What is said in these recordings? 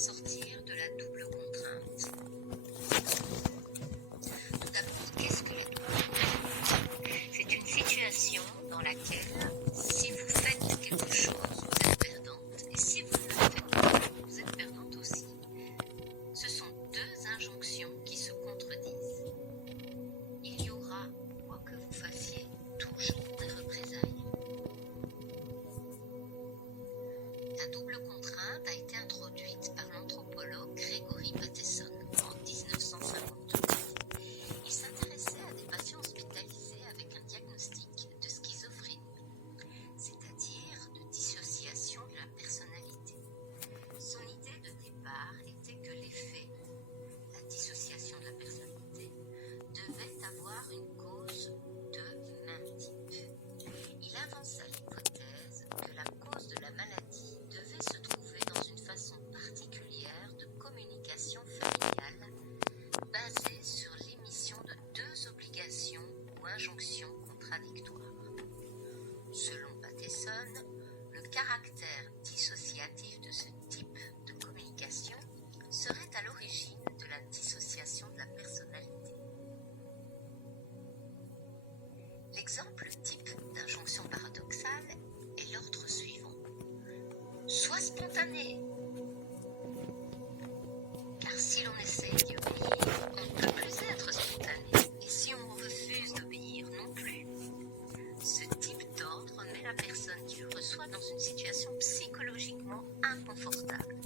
sortir de la double contrainte. Tout d'abord, qu'est-ce que la double contrainte? C'est une situation dans laquelle, si vous faites quelque chose, vous êtes perdante, et si vous ne le faites pas, vous êtes perdante aussi. Ce sont deux injonctions qui se contredisent. Il y aura, quoi que vous fassiez, toujours des représailles. La double contrainte a été introduite par l'anthropologue Gregory Bateson en 1952. Il s'intéressait à des patients hospitalisés avec un diagnostic de schizophrénie, c'est-à-dire de dissociation de la personnalité. Son idée de départ était que l'effet, la dissociation de la personnalité, devait avoir une cause de même type. Il avança l'hypothèse que la cause de la maladie devait se trouver dans une façon particulière de communication familiale basée sur l'émission de deux obligations ou injonctions contradictoires. Selon Bateson, le caractère dissociatif de ce type de communication serait à l'origine de la dissociation de la personnalité. L'exemple type d'injonction paradoxale est l'ordre suivant. Sois spontané. Car si l'on essaye d'y obéir, on ne peut plus être spontané. Et si on refuse d'obéir non plus. Ce type d'ordre met la personne qui le reçoit dans une situation psychologiquement inconfortable.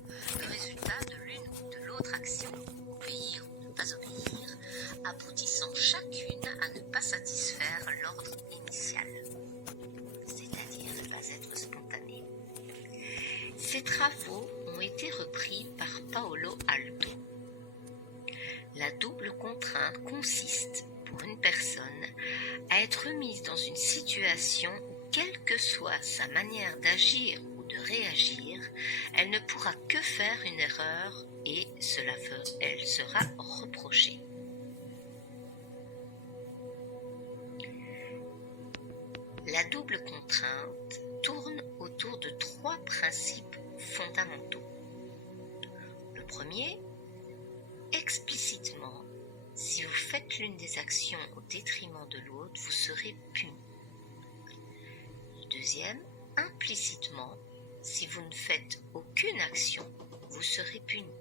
Le résultat de l'une ou de l'autre action, obéir ou ne pas obéir, aboutissant chacune à ne pas satisfaire l'ordre initial, c'est-à-dire ne pas être spontané. Ces travaux ont été repris par Paolo Alto. La double contrainte consiste, pour une personne, à être mise dans une situation où, quelle que soit sa manière d'agir ou de réagir, elle ne pourra que faire une erreur et elle sera reprochée. La double contrainte tourne autour de trois principes fondamentaux. Le premier, explicitement, si vous faites l'une des actions au détriment de l'autre, vous serez puni. Le deuxième, implicitement, si vous ne faites aucune action, vous serez puni.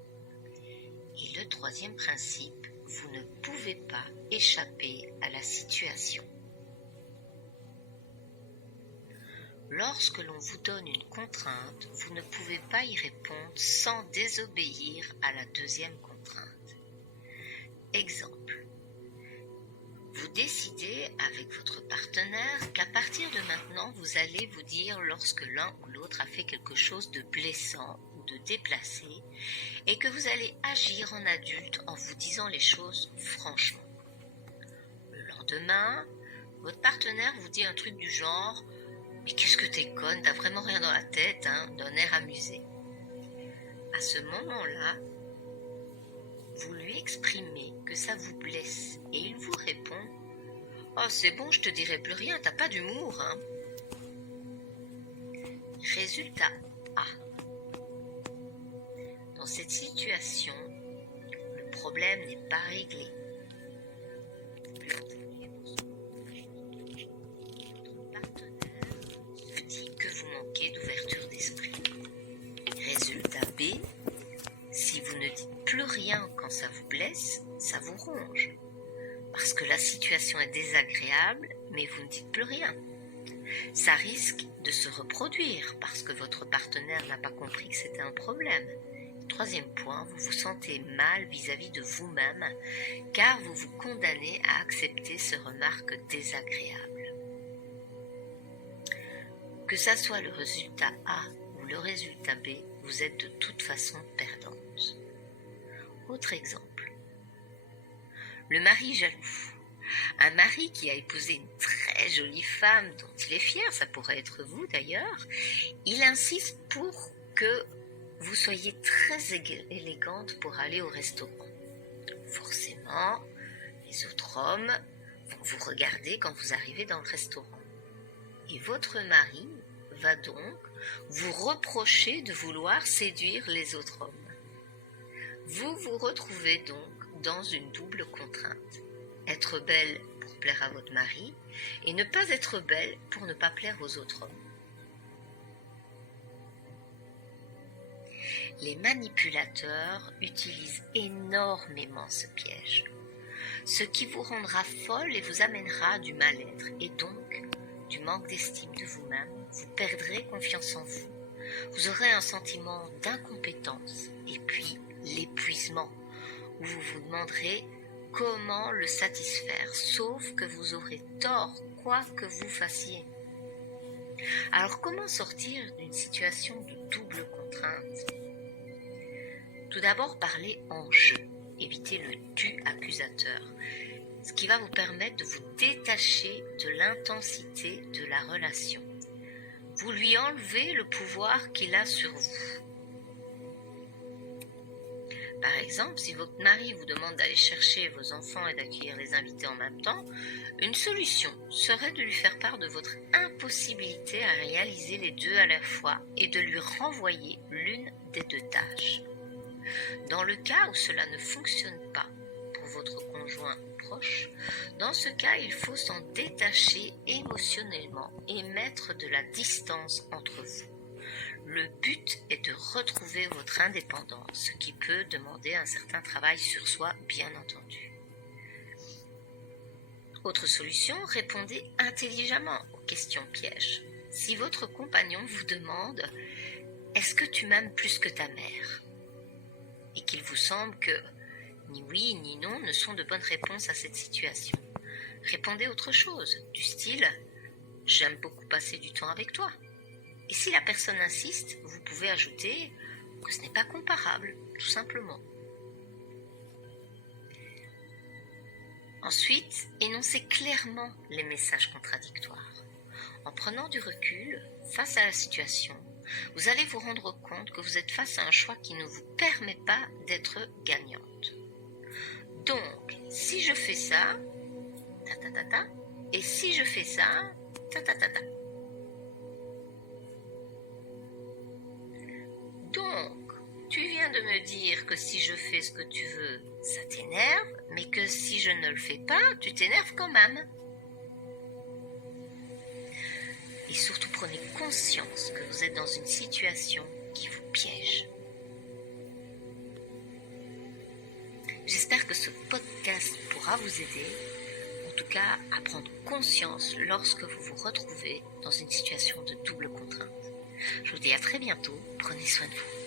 Et le troisième principe, vous ne pouvez pas échapper à la situation. Lorsque l'on vous donne une contrainte, vous ne pouvez pas y répondre sans désobéir à la deuxième contrainte. Exemple. Vous décidez avec votre partenaire qu'à partir de maintenant, vous allez vous dire lorsque l'un ou l'autre a fait quelque chose de blessant ou de déplacé et que vous allez agir en adulte en vous disant les choses franchement. Le lendemain, votre partenaire vous dit un truc du genre « Mais qu'est-ce que t'es conne, t'as vraiment rien dans la tête, hein ?» d'un air amusé. À ce moment-là, vous lui exprimez que ça vous blesse et il vous répond « Oh, c'est bon, je te dirai plus rien, t'as pas d'humour, hein ?» Résultat A. Dans cette situation, le problème n'est pas réglé. Votre partenaire se dit que vous manquez d'ouverture d'esprit. Résultat B. Si vous ne dites plus rien quand ça vous blesse, ça vous ronge. Parce que la situation est désagréable, mais vous ne dites plus rien. Ça risque de se reproduire parce que votre partenaire n'a pas compris que c'était un problème. Troisième point, vous vous sentez mal vis-à-vis de vous-même car vous vous condamnez à accepter ces remarques désagréables. Que ça soit le résultat A ou le résultat B, vous êtes de toute façon perdante. Autre exemple. Le mari jaloux. Un mari qui a épousé une très jolie femme dont il est fier, ça pourrait être vous d'ailleurs, il insiste pour que vous soyez très élégante pour aller au restaurant. Forcément, les autres hommes vont vous regarder quand vous arrivez dans le restaurant. Et votre mari va donc vous reprocher de vouloir séduire les autres hommes. Vous vous retrouvez donc dans une double contrainte. Être belle pour plaire à votre mari et ne pas être belle pour ne pas plaire aux autres hommes. Les manipulateurs utilisent énormément ce piège, ce qui vous rendra folle et vous amènera du mal-être et donc du manque d'estime de vous-même. Vous perdrez confiance en vous. Vous aurez un sentiment d'incompétence et puis l'épuisement, où vous vous demanderez comment le satisfaire, sauf que vous aurez tort quoi que vous fassiez. Alors comment sortir d'une situation de double contrainte ? Tout d'abord, parlez en je, évitez le tu accusateur, ce qui va vous permettre de vous détacher de l'intensité de la relation. Vous lui enlevez le pouvoir qu'il a sur vous. Par exemple, si votre mari vous demande d'aller chercher vos enfants et d'accueillir les invités en même temps, une solution serait de lui faire part de votre impossibilité à réaliser les deux à la fois et de lui renvoyer l'une des deux tâches. Dans le cas où cela ne fonctionne pas pour votre conjoint proche, dans ce cas, il faut s'en détacher émotionnellement et mettre de la distance entre vous. Le but est de retrouver votre indépendance, ce qui peut demander un certain travail sur soi, bien entendu. Autre solution, répondez intelligemment aux questions pièges. Si votre compagnon vous demande « Est-ce que tu m'aimes plus que ta mère ?» et qu'il vous semble que ni oui ni non ne sont de bonnes réponses à cette situation, répondez autre chose, du style « J'aime beaucoup passer du temps avec toi ». Et si la personne insiste, vous pouvez ajouter que ce n'est pas comparable, tout simplement. Ensuite, énoncez clairement les messages contradictoires. En prenant du recul face à la situation, vous allez vous rendre compte que vous êtes face à un choix qui ne vous permet pas d'être gagnante. Donc, si je fais ça, ta ta ta ta, et si je fais ça, ta ta ta ta. Donc, tu viens de me dire que si je fais ce que tu veux, ça t'énerve, mais que si je ne le fais pas, tu t'énerves quand même. Et surtout, prenez conscience que vous êtes dans une situation qui vous piège. J'espère que ce podcast pourra vous aider, en tout cas à prendre conscience lorsque vous vous retrouvez dans une situation de double contrainte. Je vous dis à très bientôt, prenez soin de vous.